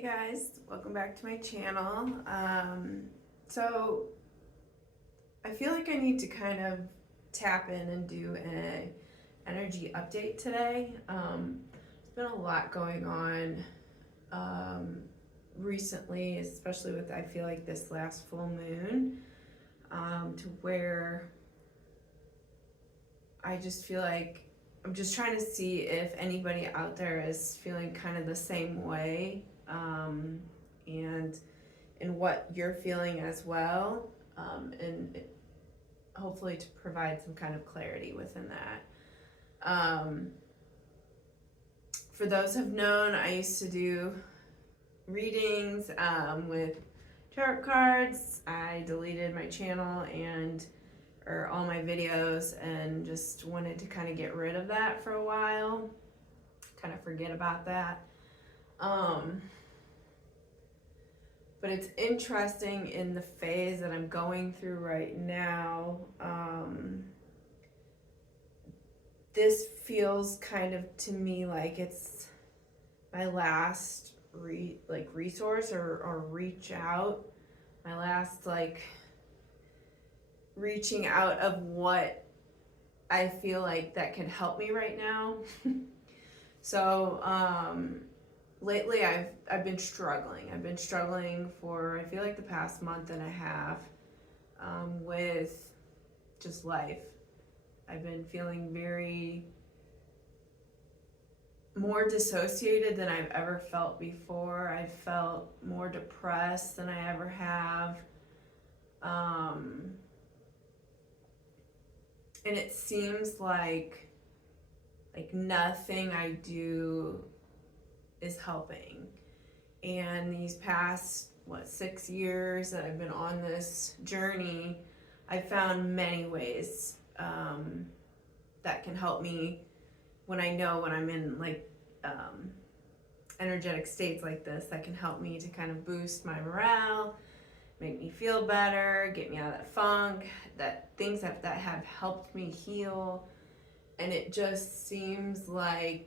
Hey guys, welcome back to my channel. So I feel like I need to kind of tap in and do an energy update today. There's been a lot going on recently, especially with I feel like this last full moon, to where I just feel like I'm just trying to see if anybody out there is feeling kind of the same way, and what you're feeling as well, and hopefully to provide some kind of clarity within that. For those who've known, I used to do readings with tarot cards. I deleted my channel or all my videos and just wanted to kind of get rid of that for a while, kind of forget about that. But it's interesting in the phase that I'm going through right now. This feels kind of to me like it's my last resource or reach out, my last reaching out of what I feel like that can help me right now. So lately I've been struggling. I've been struggling for I feel like the past month and a half with just life. I've been feeling very more dissociated than I've ever felt before. I've felt more depressed than I ever have. And it seems like nothing I do is helping. And these past 6 years that I've been on this journey, I've found many ways that can help me when I'm in energetic states like this, that can help me to kind of boost my morale, make me feel better, get me out of that funk, that things that have helped me heal. And it just seems like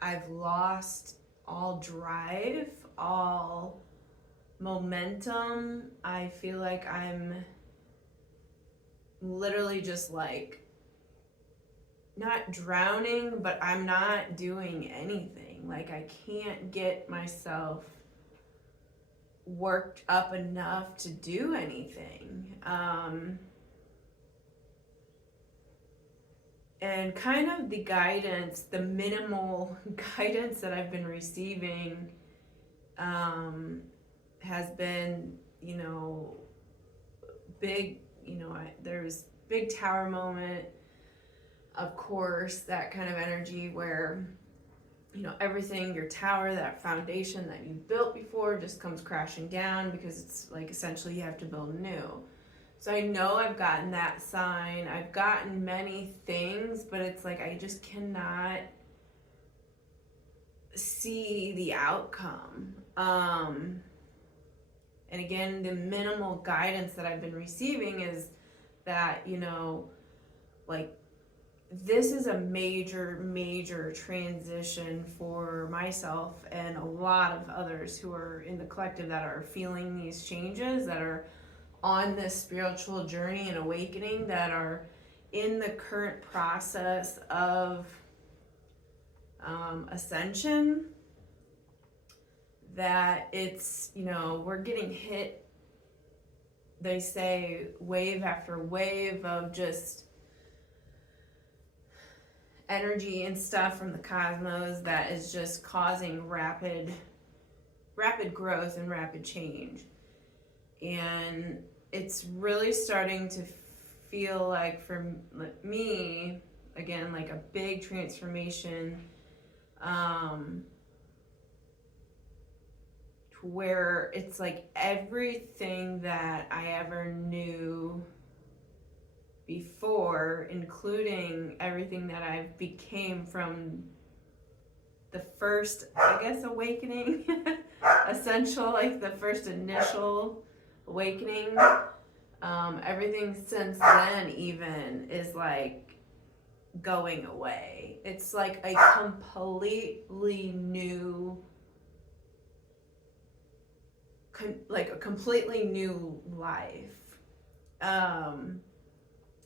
I've lost all drive, all momentum. I feel like I'm literally just not drowning, but I'm not doing anything. Like I can't get myself worked up enough to do anything. And kind of the guidance, the minimal guidance that I've been receiving has been, big, there's big tower moment, of course, that kind of energy where, everything, your tower, that foundation that you built before just comes crashing down because it's essentially you have to build new. So I know I've gotten that sign. I've gotten many things, but it's I just cannot see the outcome. And again, the minimal guidance that I've been receiving is that, this is a major transition for myself and a lot of others who are in the collective that are feeling these changes, that are on this spiritual journey and awakening, that are in the current process of ascension. That it's, we're getting hit, they say, wave after wave of just energy and stuff from the cosmos that is just causing rapid growth and rapid change. And it's really starting to feel like, for me, again, like a big transformation, where it's everything that I ever knew before, including everything that I became from the first, I guess, awakening, essential, the first initial awakening. Everything since then even is going away. It's a completely new like a completely new life.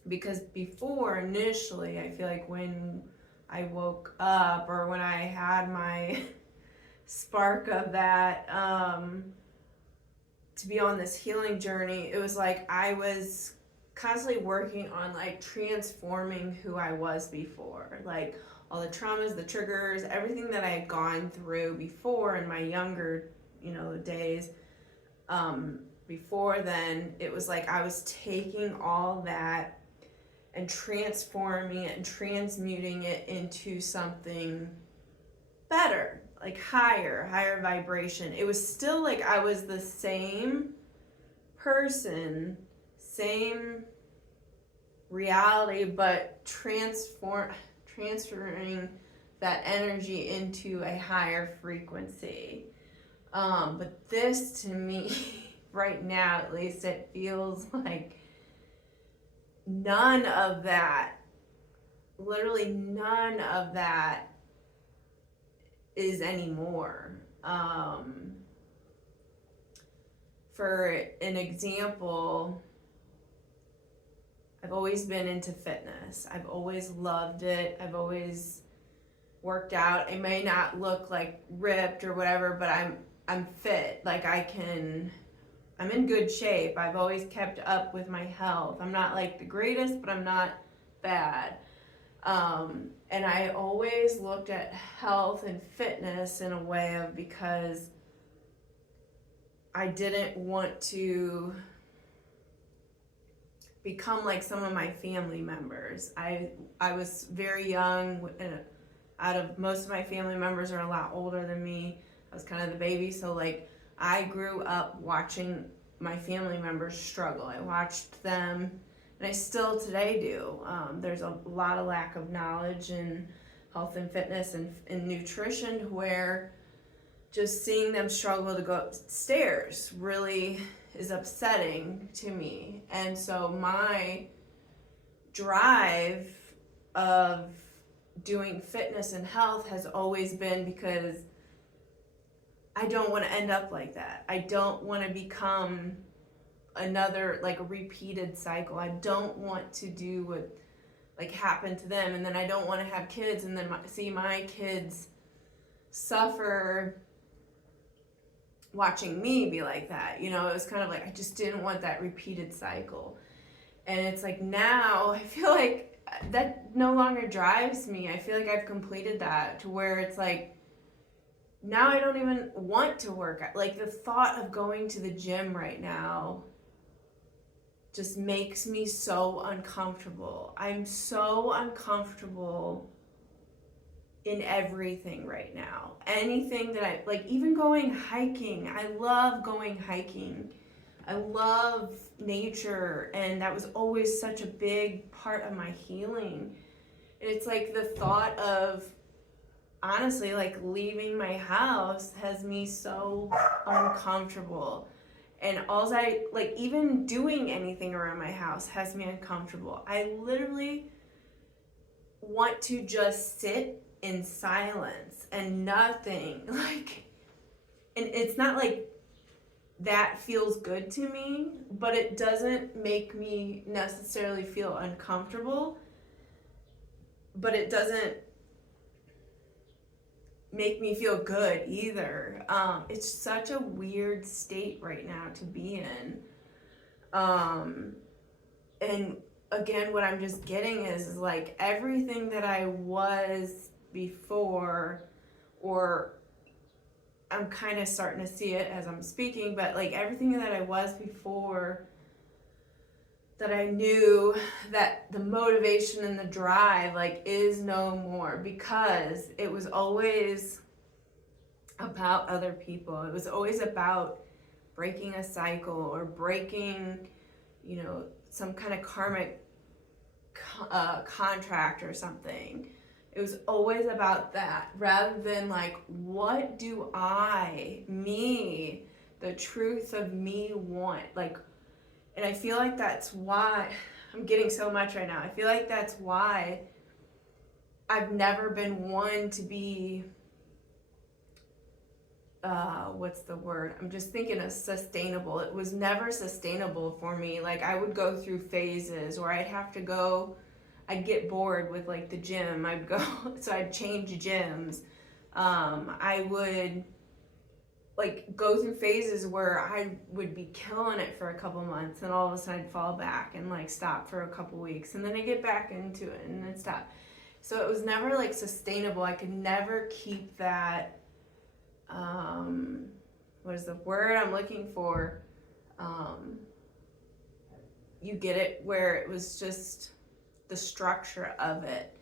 Because before, initially, I feel like when I woke up or when I had my spark of that, to be on this healing journey, it was like I was constantly working on like transforming who I was before. Like all the traumas, the triggers, everything that I had gone through before in my younger, days. Before then, it was like I was taking all that and transforming it and transmuting it into something better, like higher vibration. It was still like I was the same person, same reality, but transferring that energy into a higher frequency. But this, to me, right now at least, it feels like none of that, literally none of that is anymore. For an example, I've always been into fitness. I've always loved it. I've always worked out. I may not look like ripped or whatever, but I'm fit. Like I'm in good shape. I've always kept up with my health. I'm not like the greatest, but I'm not bad. And I always looked at health and fitness in a way of, because I didn't want to become like some of my family members. I was very young, and out of most of my family members are a lot older than me. I was kind of the baby, so like I grew up watching my family members struggle. I watched them, and I still today do. There's a lot of lack of knowledge in health and fitness and nutrition, where just seeing them struggle to go upstairs really is upsetting to me. And so my drive of doing fitness and health has always been because I don't want to end up like that. I don't want to become another, like a repeated cycle. I don't want to do what like happened to them, and then I don't want to have kids and then see my kids suffer watching me be like that. It was kind of like I just didn't want that repeated cycle. And it's like now I feel like that no longer drives me. I feel like I've completed that, to where it's like now I don't even want to work. Like the thought of going to the gym right now just makes me so uncomfortable. I'm so uncomfortable in everything right now. Anything that I like, even going hiking. I love going hiking. I love nature, and that was always such a big part of my healing. And it's like the thought of, honestly, like leaving my house has me so uncomfortable. And like even doing anything around my house has me uncomfortable. I literally want to just sit in silence and nothing. Like, and it's not like that feels good to me, but it doesn't make me necessarily feel uncomfortable, but it doesn't make me feel good either. It's such a weird state right now to be in. And again, what I'm just getting is like everything that I was before, or I'm kind of starting to see it as I'm speaking, but like everything that I was before, that I knew that the motivation and the drive like is no more, because it was always about other people. It was always about breaking a cycle or breaking, some kind of karmic contract or something. It was always about that, rather than like, what do the truth of me want? Like, and I feel like that's why I'm getting so much right now. I feel like that's why I've never been one to be what's the word? I'm just thinking of sustainable. It was never sustainable for me. Like I would go through phases where I'd get bored with like the gym. I'd go, so I'd change gyms. I would like go through phases where I would be killing it for a couple months and all of a sudden I'd fall back and like stop for a couple weeks and then I get back into it and then stop. So it was never like sustainable. I could never keep that, what is the word I'm looking for? You get it, where it was just the structure of it.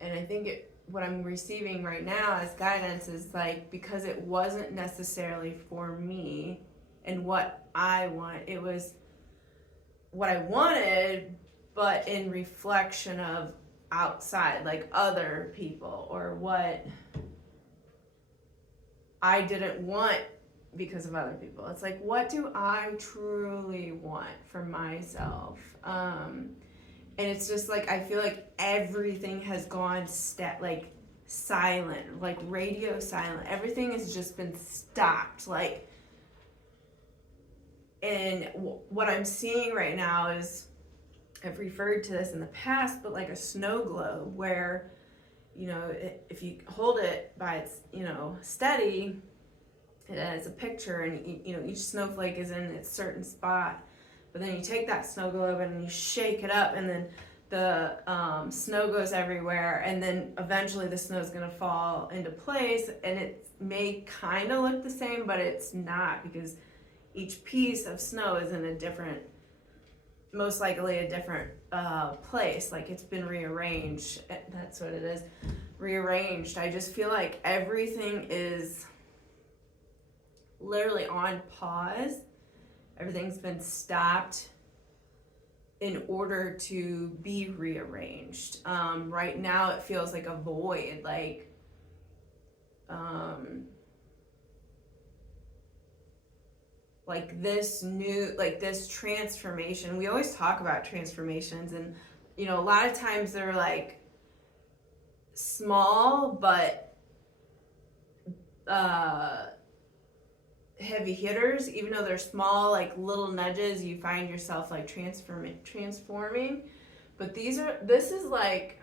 And I think what I'm receiving right now as guidance is like, because it wasn't necessarily for me and what I want, it was what I wanted, but in reflection of outside, like other people, or what I didn't want because of other people. It's like, what do I truly want for myself? And it's just like, I feel like everything has gone like silent, like radio silent. Everything has just been stopped. Like, and what I'm seeing right now is, I've referred to this in the past, but like a snow globe where, you know, if you hold it by its, you know, steady, it has a picture and, you know, each snowflake is in its certain spot. But then you take that snow globe and you shake it up and then the snow goes everywhere and then eventually the snow is going to fall into place and it may kind of look the same, but it's not, because each piece of snow is in a different, most likely a different place. Like it's been rearranged. That's what it is. Rearranged. I just feel like everything is literally on pause. Everything's been stopped in order to be rearranged. Right now it feels like a void, like this transformation. We always talk about transformations, and you know, a lot of times they're like small but heavy hitters. Even though they're small, like little nudges, you find yourself like transforming. But this is like,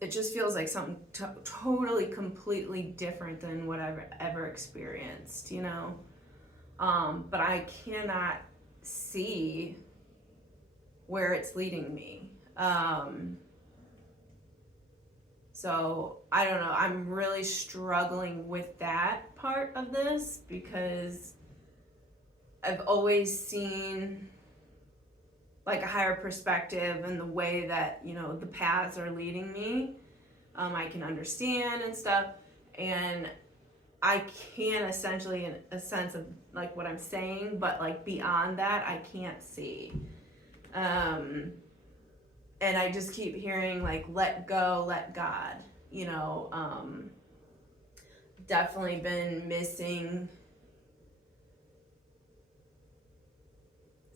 it just feels like something totally completely different than what I've ever experienced, you know. But I cannot see where it's leading me. So I don't know, I'm really struggling with that part of this, because I've always seen like a higher perspective in the way that, you know, the paths are leading me. I can understand and stuff, and I can essentially, in a sense of like what I'm saying, but like beyond that I can't see. And I just keep hearing like, let go, let God, you know. Definitely been missing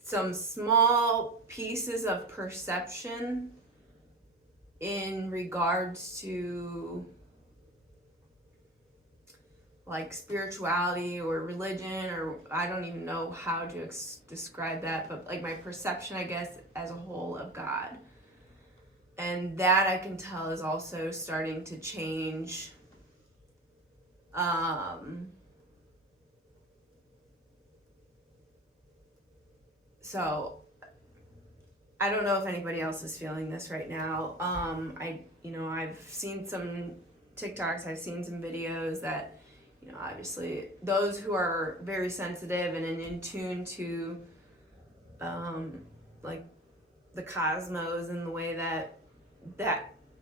some small pieces of perception in regards to like spirituality or religion, or I don't even know how to describe that, but like my perception, I guess, as a whole of God. And that I can tell is also starting to change. So I don't know if anybody else is feeling this right now. I've seen some TikToks, I've seen some videos that, you know, obviously those who are very sensitive and in tune to like the cosmos and the way that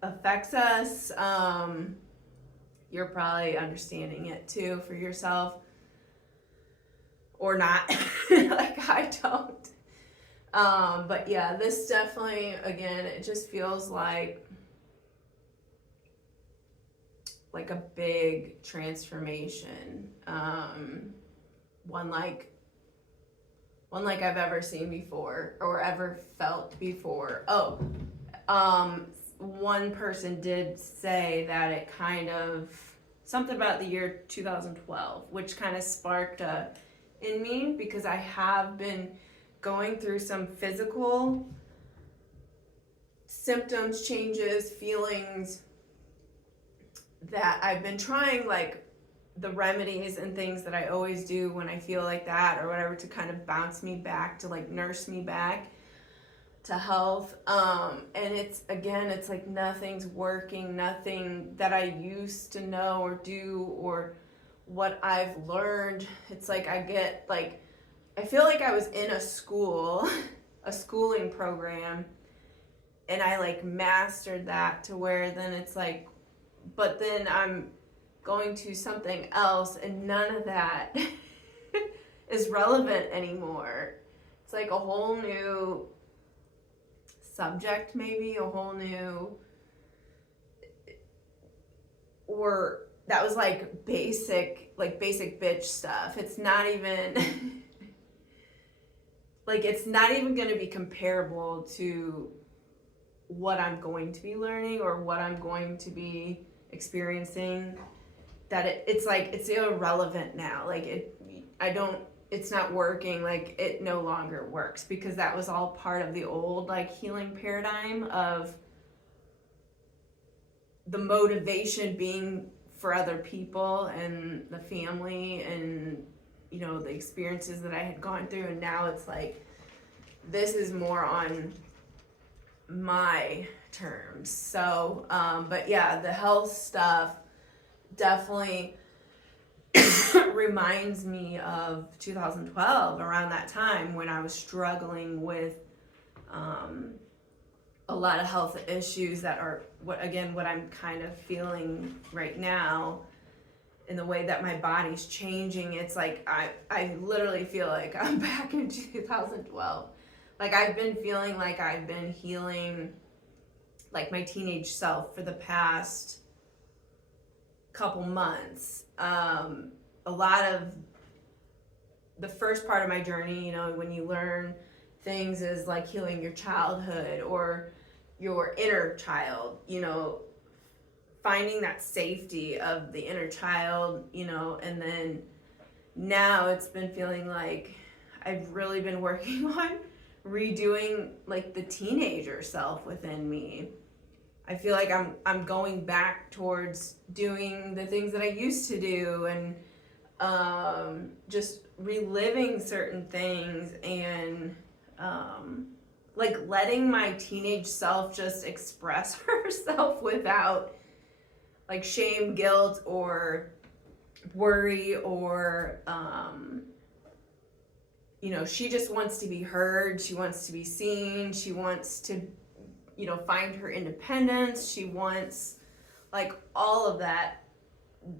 affects us, you're probably understanding it too for yourself, or not. Like I don't. But yeah, this definitely, again, it just feels like a big transformation, one like I've ever seen before or ever felt before. One person did say that it kind of something about the year 2012, which kind of sparked in me, because I have been going through some physical symptoms, changes, feelings that I've been trying, like the remedies and things that I always do when I feel like that or whatever, to kind of bounce me back, to like nurse me back to health. And it's like nothing's working, nothing that I used to know or do or what I've learned. It's like I feel like I was in a school, a schooling program, and I like mastered that to where then it's like, but then I'm going to something else and none of that is relevant anymore. It's like a whole new subject, maybe a whole new, or that was like basic bitch stuff. It's not even like, it's not even going to be comparable to what I'm going to be learning or what I'm going to be experiencing. That it's like, it's irrelevant now. Like it's not working. Like it no longer works, because that was all part of the old like healing paradigm of the motivation being for other people and the family and, you know, the experiences that I had gone through. And now it's like, this is more on my terms. So, but yeah, the health stuff definitely reminds me of 2012, around that time when I was struggling with a lot of health issues that are what I'm kind of feeling right now, in the way that my body's changing. It's like I literally feel like I'm back in 2012. Like I've been feeling like I've been healing like my teenage self for the past couple months. A lot of the first part of my journey, you know, when you learn things, is like healing your childhood or your inner child, you know, finding that safety of the inner child, you know. And then now it's been feeling like I've really been working on redoing like the teenager self within me. I feel like I'm going back towards doing the things that I used to do, and just reliving certain things, and like letting my teenage self just express herself without like shame, guilt, or worry, or you know, she just wants to be heard, she wants to be seen, she wants to, you know, find her independence, she wants like all of that,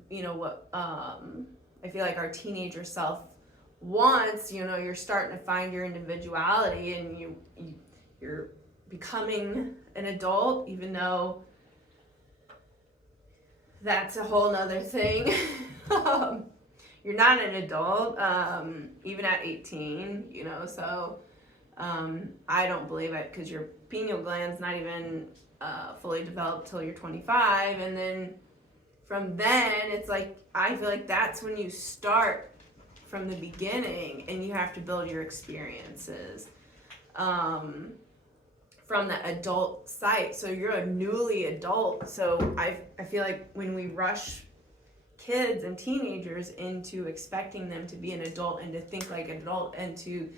you know, what I feel like our teenager self wants. You know, you're starting to find your individuality, and you're becoming an adult, even though that's a whole nother thing. You're not an adult, even at 18, you know, so I don't believe it, because your pineal gland's not even fully developed till you're 25, and then from then it's like, I feel like that's when you start from the beginning, and you have to build your experiences from that adult site. So you're a newly adult. So I feel like when we rush kids and teenagers into expecting them to be an adult and to think like an adult and to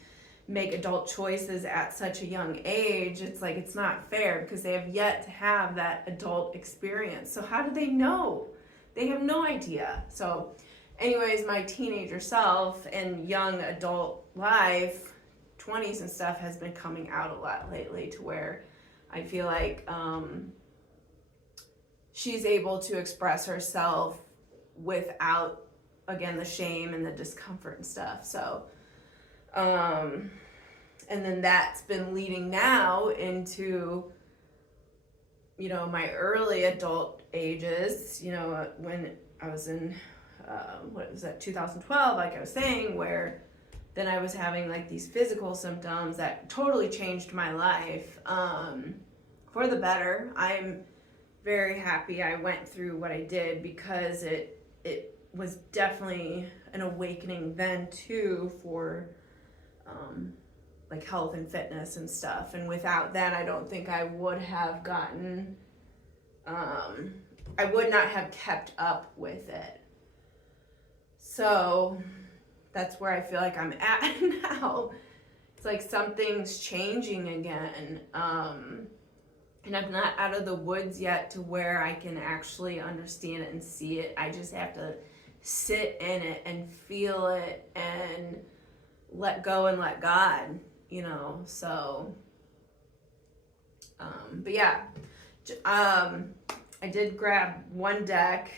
make adult choices at such a young age, it's like, it's not fair, because they have yet to have that adult experience. So how do they know? They have no idea. So anyways, my teenager self and young adult life, 20s and stuff, has been coming out a lot lately, to where I feel like she's able to express herself without, again, the shame and the discomfort and stuff. So and then that's been leading now into, you know, my early adult ages, you know, when I was in, 2012, like I was saying, where then I was having like these physical symptoms that totally changed my life for the better. I'm very happy I went through what I did, because it it was definitely an awakening then too for like health and fitness and stuff. And without that, I don't think I would have gotten, I would not have kept up with it. So that's where I feel like I'm at now. It's like something's changing again. And I'm not out of the woods yet to where I can actually understand it and see it. I just have to sit in it and feel it and let go and let God, you know. So but yeah, I did grab one deck.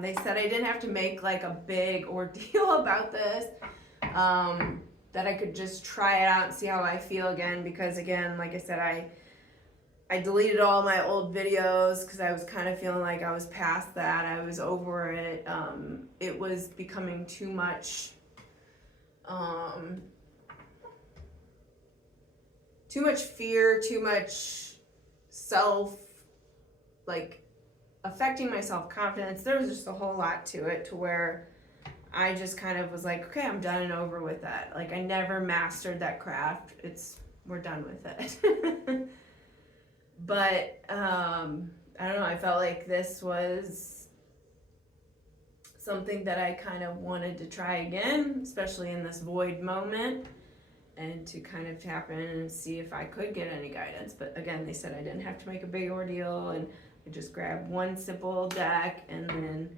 They said I didn't have to make like a big ordeal about this, that I could just try it out and see how I feel again, because again, like I said, I deleted all my old videos because I was kind of feeling like I was past that. I was over it. It was becoming too much, too much fear, too much self, like affecting my self-confidence. There was just a whole lot to it, to where I just kind of was like, okay, I'm done and over with that. Like, I never mastered that craft. We're done with it. But I don't know, I felt like this was something that I kind of wanted to try again, especially in this void moment, and to kind of tap in and see if I could get any guidance. But again, they said I didn't have to make a big ordeal, and I just grabbed one simple deck and then,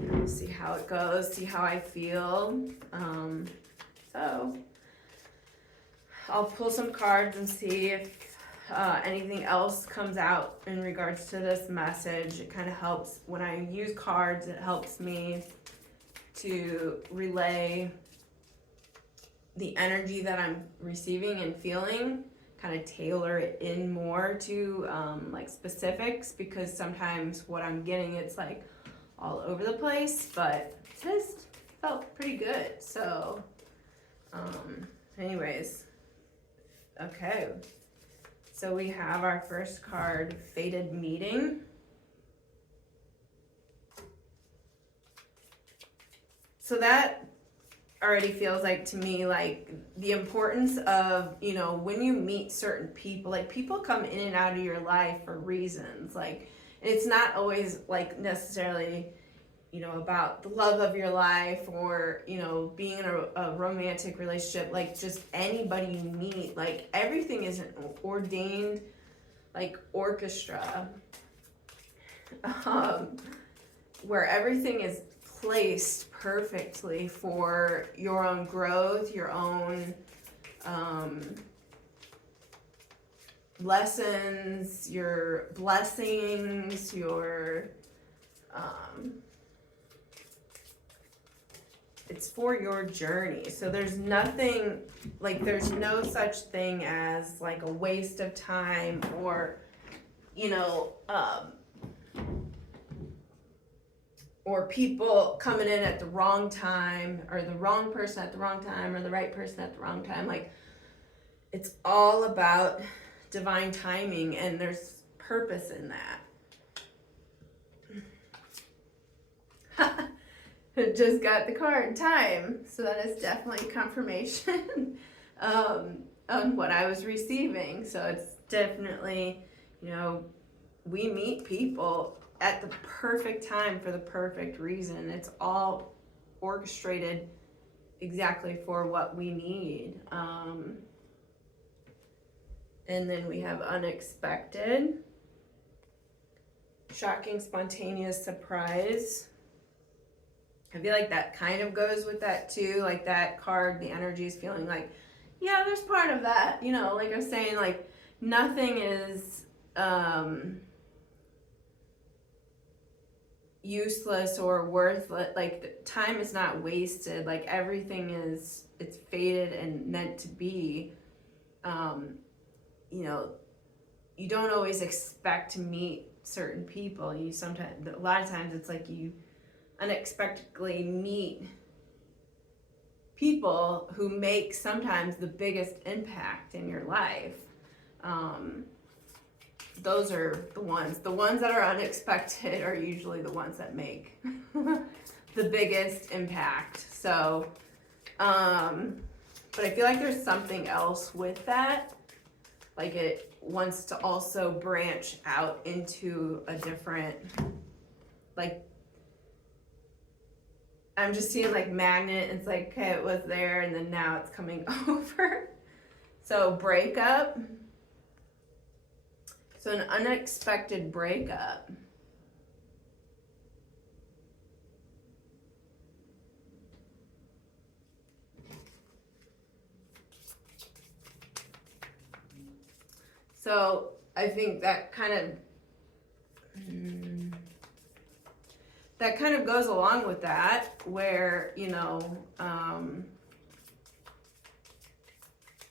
you know, see how it goes, see how I feel. So I'll pull some cards and see if anything else comes out in regards to this message. It kind of helps when I use cards. It helps me to relay the energy that I'm receiving and feeling, kind of tailor it in more to like specifics, because sometimes what I'm getting, it's like all over the place, but it just felt pretty good. So anyways, okay. So we have our first card, Fated Meeting. So that already feels like, to me, like the importance of, you know, when you meet certain people, like people come in and out of your life for reasons. Like, it's not always like necessarily, you know, about the love of your life, or, you know, being in a romantic relationship. Like, just anybody you meet, like everything is an ordained like orchestra, where everything is placed perfectly for your own growth, your own lessons, your blessings, your it's for your journey. So there's nothing, like there's no such thing as like a waste of time, or, you know, or people coming in at the wrong time, or the wrong person at the wrong time, or the right person at the wrong time. Like, it's all about divine timing, and there's purpose in that. Just got the card time, so that is definitely confirmation on what I was receiving. So it's definitely, you know, we meet people at the perfect time for the perfect reason. It's all orchestrated exactly for what we need. And then we have unexpected, shocking, spontaneous surprise. I feel like that kind of goes with that too. Like that card, the energy is feeling like, yeah, there's part of that. You know, like I was saying, like nothing is useless or worthless. Like time is not wasted. Like everything is, it's fated and meant to be. You know, you don't always expect to meet certain people. You sometimes, a lot of times it's like you unexpectedly meet people who make sometimes the biggest impact in your life. Those are the ones that are unexpected are usually the ones that make the biggest impact. So, but I feel like there's something else with that. Like it wants to also branch out into a different, like, I'm just seeing like magnet. It's like, okay, it was there and then now it's coming over. So breakup. So an unexpected breakup. So I think that kind of goes along with that, where, you know,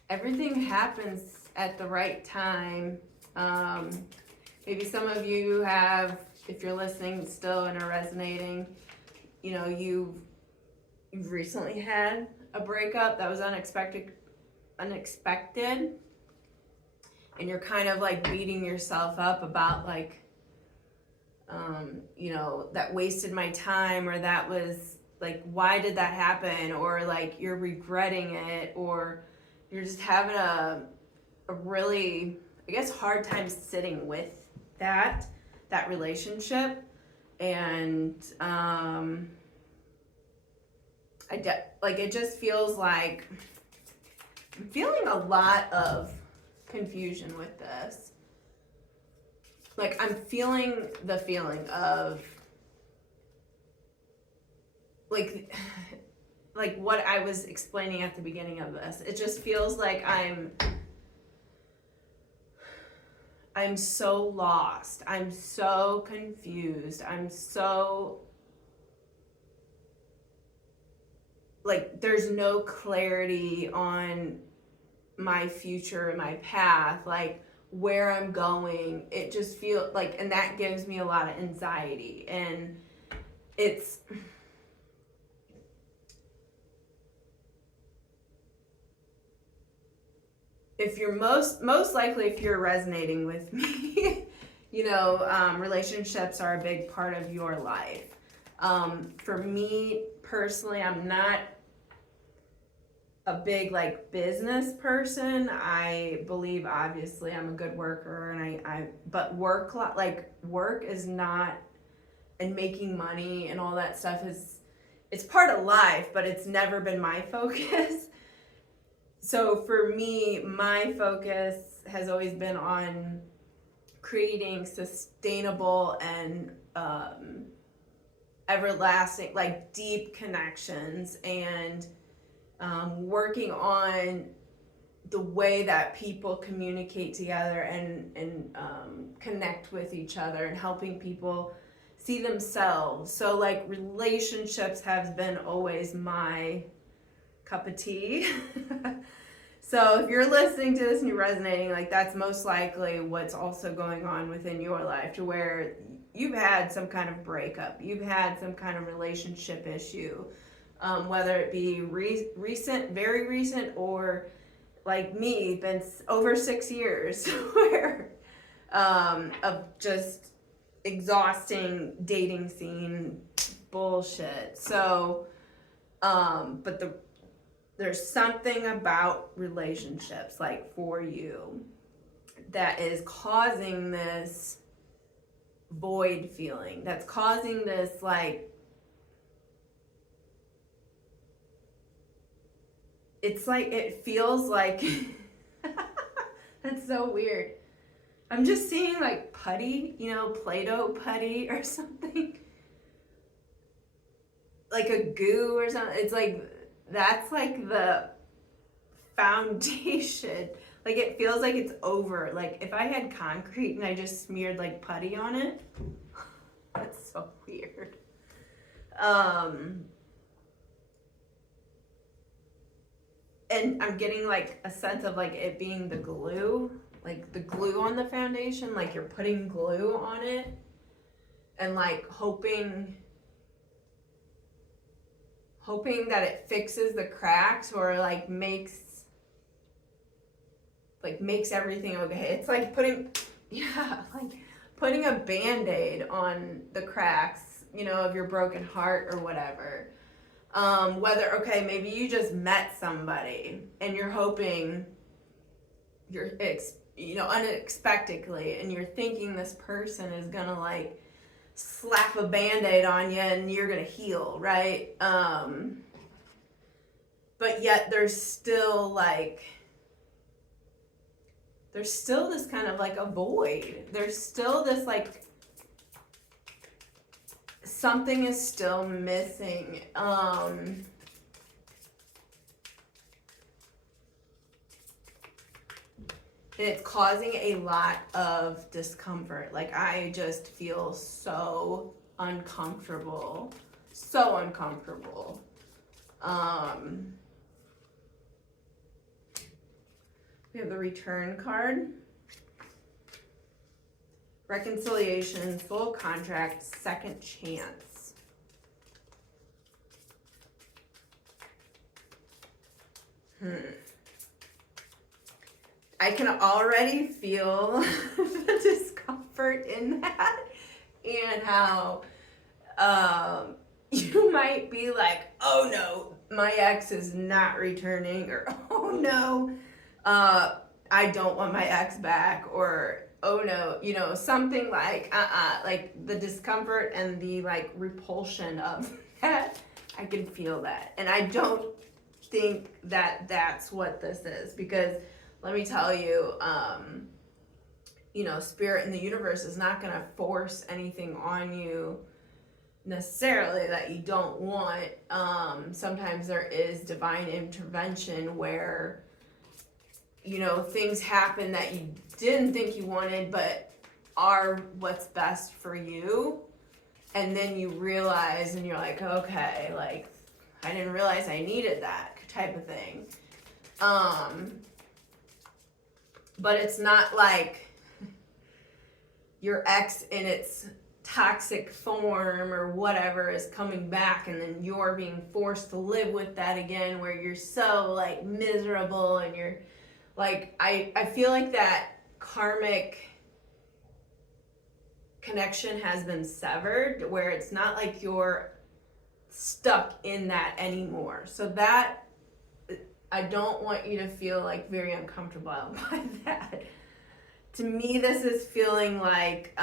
everything happens at the right time. Maybe some of you have, if you're listening still and are resonating, you know, you've recently had a breakup that was unexpected, and you're kind of like beating yourself up about like, you know, that wasted my time, or that was like, why did that happen? Or like you're regretting it, or you're just having a really, I guess, hard time sitting with that relationship. And like it just feels like I'm feeling a lot of confusion with this. Like I'm feeling the feeling of like what I was explaining at the beginning of this. It just feels like I'm so lost. I'm so confused. I'm so like there's no clarity on my future and my path, like where I'm going. It just feels like, and that gives me a lot of anxiety. And it's, if you're most likely, if you're resonating with me, you know, relationships are a big part of your life. For me personally, I'm not a big like business person. I believe obviously I'm a good worker, and but work is not, and making money and all that stuff it's part of life, but it's never been my focus. So for me, my focus has always been on creating sustainable and everlasting, like deep connections, and working on the way that people communicate together and connect with each other, and helping people see themselves. So like relationships have been always my cup of tea. So if you're listening to this and you're resonating, like that's most likely what's also going on within your life, to where you've had some kind of breakup, you've had some kind of relationship issue, whether it be recent, very recent, or like me, been over 6 years where of just exhausting dating scene bullshit. So, but there's something about relationships, like for you, that is causing this void feeling, that's causing this like, it's like, it feels like, that's so weird. I'm just seeing like putty, you know, Play-Doh putty or something. Like a goo or something. It's like, that's like the foundation. Like it feels like it's over. Like if I had concrete and I just smeared like putty on it. That's so weird. And I'm getting like a sense of like it being the glue, like the glue on the foundation, like you're putting glue on it and like hoping that it fixes the cracks, or like makes everything okay. It's like putting a Band-Aid on the cracks of your broken heart or whatever. Whether, okay, maybe you just met somebody and you're hoping unexpectedly, and you're thinking this person is gonna like slap a band-aid on you and you're gonna heal, right? But yet there's still this kind of like a void. There's still this like something is still missing. And it's causing a lot of discomfort. Like, I just feel so uncomfortable. So uncomfortable. We have the return card. Reconciliation, full contract, second chance. I can already feel the discomfort in that, and how you might be like, oh no, my ex is not returning, or oh no, I don't want my ex back, or oh no, something like like the discomfort and the like repulsion of that. I can feel that, and I don't think that that's what this is, because let me tell you, spirit in the universe is not going to force anything on you necessarily that you don't want. Sometimes there is divine intervention where, things happen that you didn't think you wanted, but are what's best for you. And then you realize, and you're like, okay, like, I didn't realize I needed that type of thing. But it's not like your ex in its toxic form or whatever is coming back, and then you're being forced to live with that again, where you're so like miserable, and you're like, I feel like that karmic connection has been severed, where it's not like you're stuck in that anymore. So that, I don't want you to feel like very uncomfortable by that. To me, this is feeling like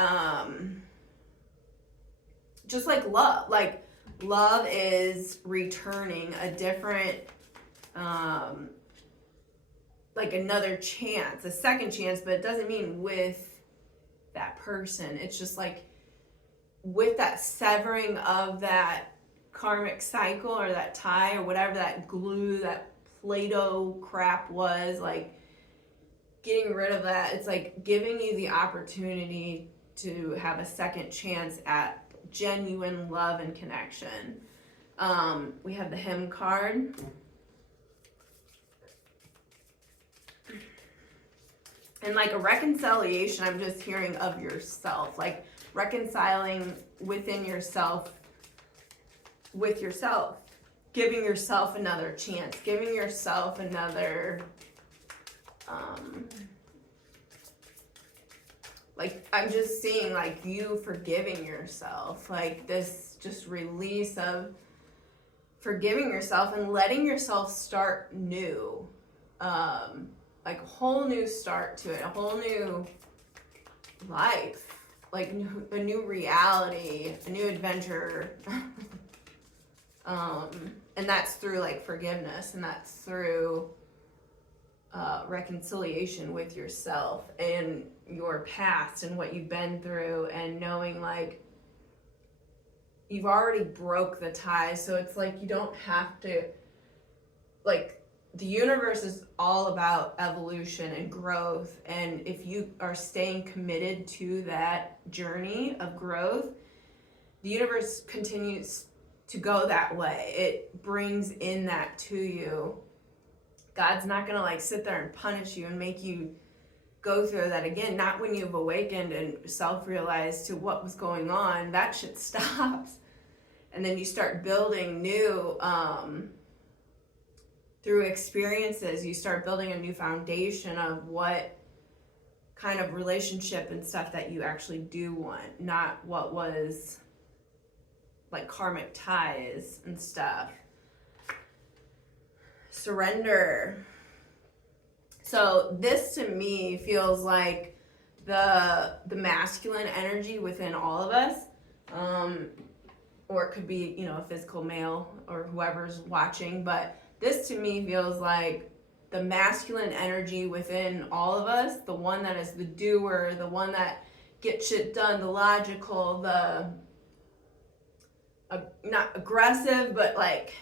just like love. Like, love is returning a different, like another chance, a second chance, but it doesn't mean with that person. It's just like with that severing of that karmic cycle, or that tie, or whatever that glue, that Play-Doh crap was, like getting rid of that. It's like giving you the opportunity to have a second chance at genuine love and connection. We have the Hymn card. And like a reconciliation, I'm just hearing of yourself, like reconciling within yourself, with yourself, giving yourself another chance, giving yourself another, like, I'm just seeing like you forgiving yourself, like this just release of forgiving yourself and letting yourself start new, like a whole new start to it, a whole new life, like a new reality, a new adventure. And that's through like forgiveness, and that's through reconciliation with yourself and your past and what you've been through, and knowing like you've already broke the ties. So it's like you don't have to, like, the universe is all about evolution and growth, and if you are staying committed to that journey of growth, the universe continues to go that way. It brings in that to you. God's not gonna like sit there and punish you and make you go through that again. Not when you've awakened and self-realized to what was going on. That shit stops. And then you start building new, through experiences, you start building a new foundation of what kind of relationship and stuff that you actually do want, not what was like karmic ties and stuff. Surrender. So this to me feels like the masculine energy within all of us, or it could be, a physical male or whoever's watching, but this to me feels like the masculine energy within all of us, the one that is the doer, the one that gets shit done, the logical, the not aggressive, but like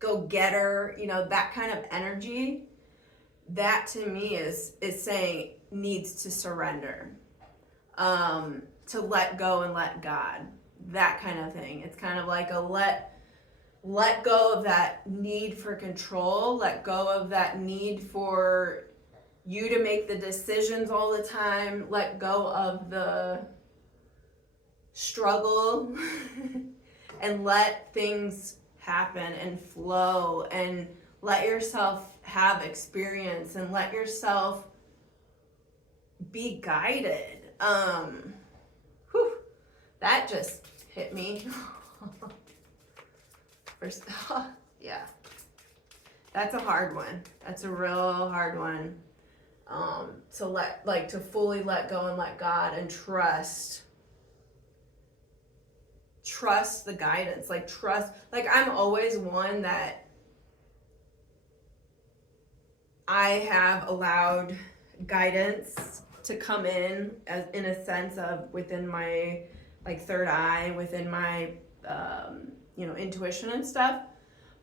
go-getter, that kind of energy, that to me is saying needs to surrender, to let go and let God, that kind of thing. It's kind of like a let go of that need for control, let go of that need for you to make the decisions all the time, let go of the struggle and let things happen and flow, and let yourself have experience and let yourself be guided. That just hit me. First, yeah, that's a hard one. That's a real hard one. To fully let go and let God and trust the guidance, I'm always one that I have allowed guidance to come in as in a sense of within my third eye, within my intuition and stuff,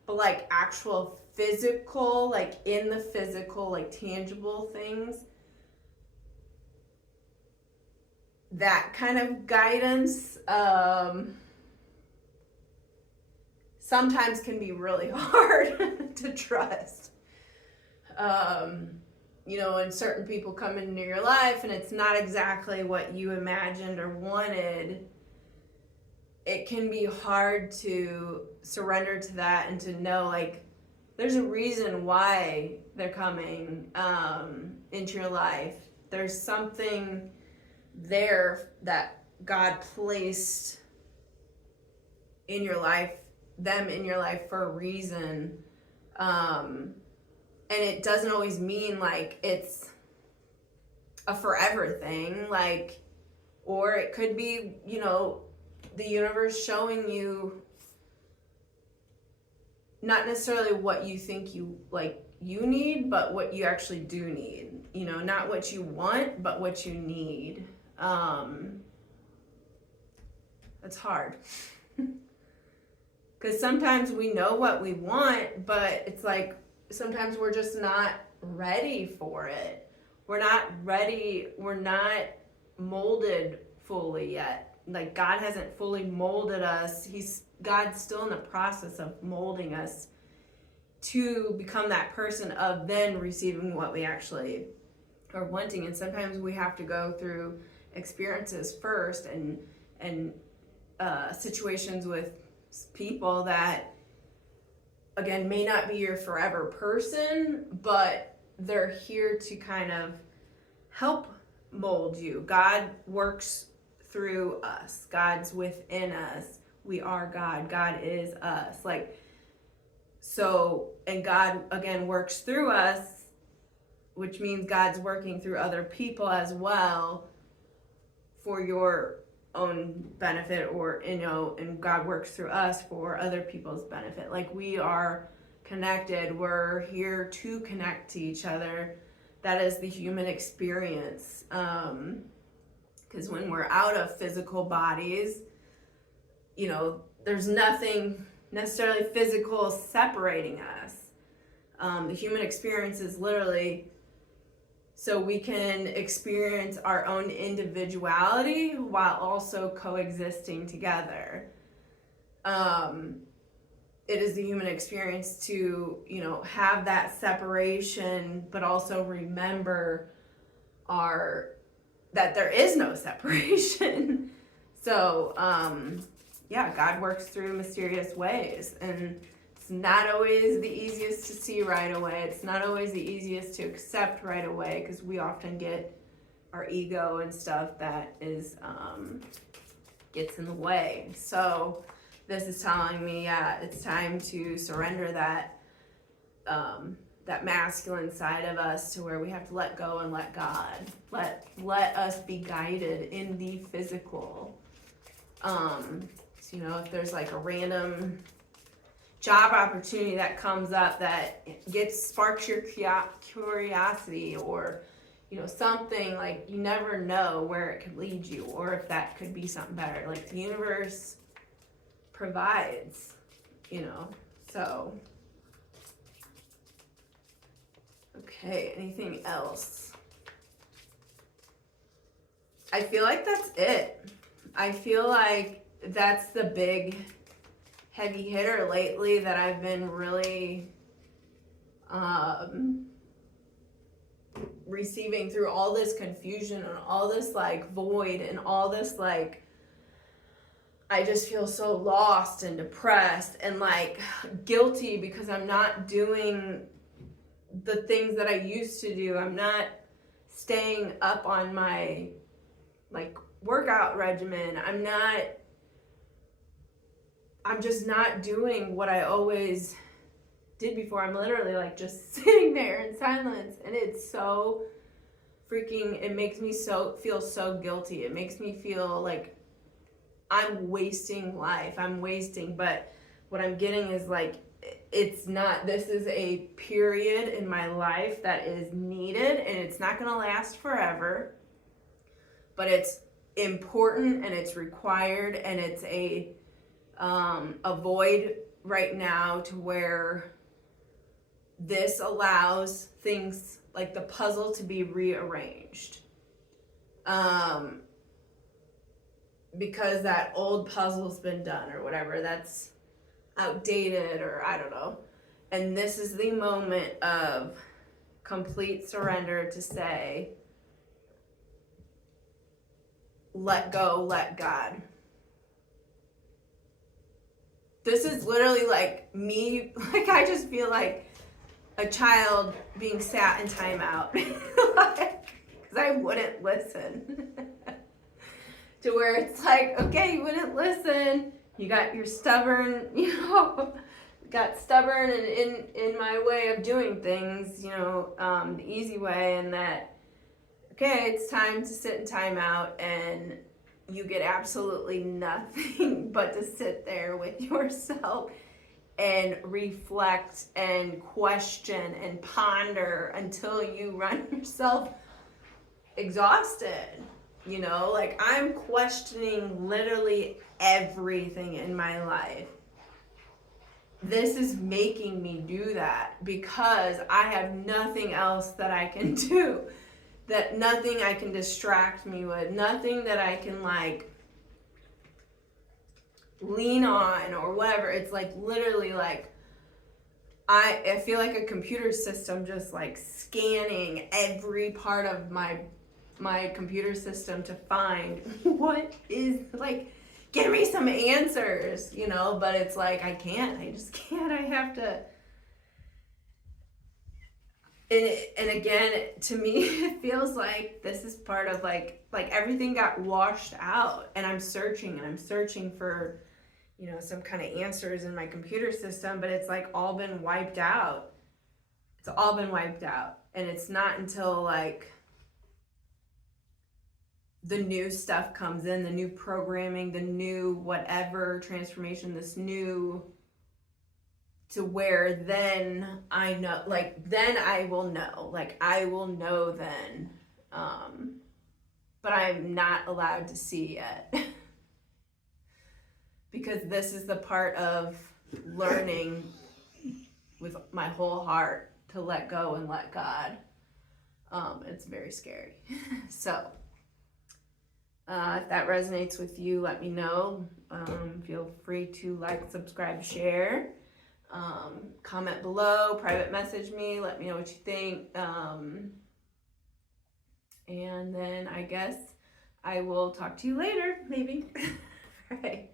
but actual physical, in the physical, tangible things, that kind of guidance sometimes can be really hard to trust. When certain people come into your life and it's not exactly what you imagined or wanted, it can be hard to surrender to that and to know there's a reason why they're coming into your life. There's something there that God placed in your life, them in your life for a reason. And it doesn't always mean it's a forever thing, or it could be, the universe showing you not necessarily what you think you need, but what you actually do need, not what you want, but what you need. That's hard. Because sometimes we know what we want, but it's sometimes we're just not ready for it. We're not ready. We're not molded fully yet. God hasn't fully molded us. God's still in the process of molding us to become that person of then receiving what we actually are wanting. And sometimes we have to go through experiences first and situations with people that, again, may not be your forever person, but they're here to kind of help mold you. God works through us. God's within us. We are God. God is us. And God, again, works through us, which means God's working through other people as well for your own benefit, or and God works through us for other people's benefit. We are connected. We're here to connect to each other. That is the human experience. Because when we're out of physical bodies, there's nothing necessarily physical separating us. The human experience is literally so we can experience our own individuality while also coexisting together. It is the human experience to, have that separation, but also remember that there is no separation. So, God works through mysterious ways, and it's not always the easiest to see right away. It's not always the easiest to accept right away, because we often get our ego and stuff that is gets in the way. So this is telling me, yeah, it's time to surrender that, that masculine side of us, to where we have to let go and let God, let us be guided in the physical. So, you know, if there's like a random job opportunity that comes up that sparks your curiosity, or, you know, something, like, you never know where it could lead you, or if that could be something better. Like, the universe provides, you know. So, okay, anything else? I feel like that's it. I feel like that's the big heavy hitter lately that I've been really receiving through all this confusion and all this like void and all this like, I just feel so lost and depressed and like guilty because I'm not doing the things that I used to do. I'm not staying up on my like workout regimen. I'm just not doing what I always did before. I'm literally like just sitting there in silence, and it's so freaking, it makes me feel so guilty. It makes me feel like I'm wasting life. But what I'm getting is like, it's not, this is a period in my life that is needed, and it's not going to last forever, but it's important and it's required, and it's a void right now, to where this allows things like the puzzle to be rearranged. Because that old puzzle's been done, or whatever, that's outdated, or I don't know. And this is the moment of complete surrender to say, let go, let God. This is literally like me, like I just feel like a child being sat in timeout. Because I wouldn't listen. To where it's like, okay, you wouldn't listen. You got your stubborn, got stubborn and in my way of doing things, the easy way, and that, okay, it's time to sit in timeout, and you get absolutely nothing but to sit there with yourself and reflect and question and ponder until you run yourself exhausted. Like, I'm questioning literally everything in my life. This is making me do that because I have nothing else that I can do. That nothing I can distract me with, nothing that I can like lean on or whatever. It's like literally like I feel like a computer system just like scanning every part of my computer system to find what is like, give me some answers, but it's like I just can't. I have to. And again, to me, it feels like this is part of like everything got washed out, and I'm searching for, some kind of answers in my computer system, but it's like all been wiped out. It's all been wiped out. And it's not until like the new stuff comes in, the new programming, the new whatever transformation, this new, to where then I know, like, then I will know, then, but I'm not allowed to see yet. Because this is the part of learning with my whole heart to let go and let God. It's very scary. So, if that resonates with you, let me know. Feel free to like, subscribe, share. Comment below, private message me, let me know what you think. And then I guess I will talk to you later, maybe. All right.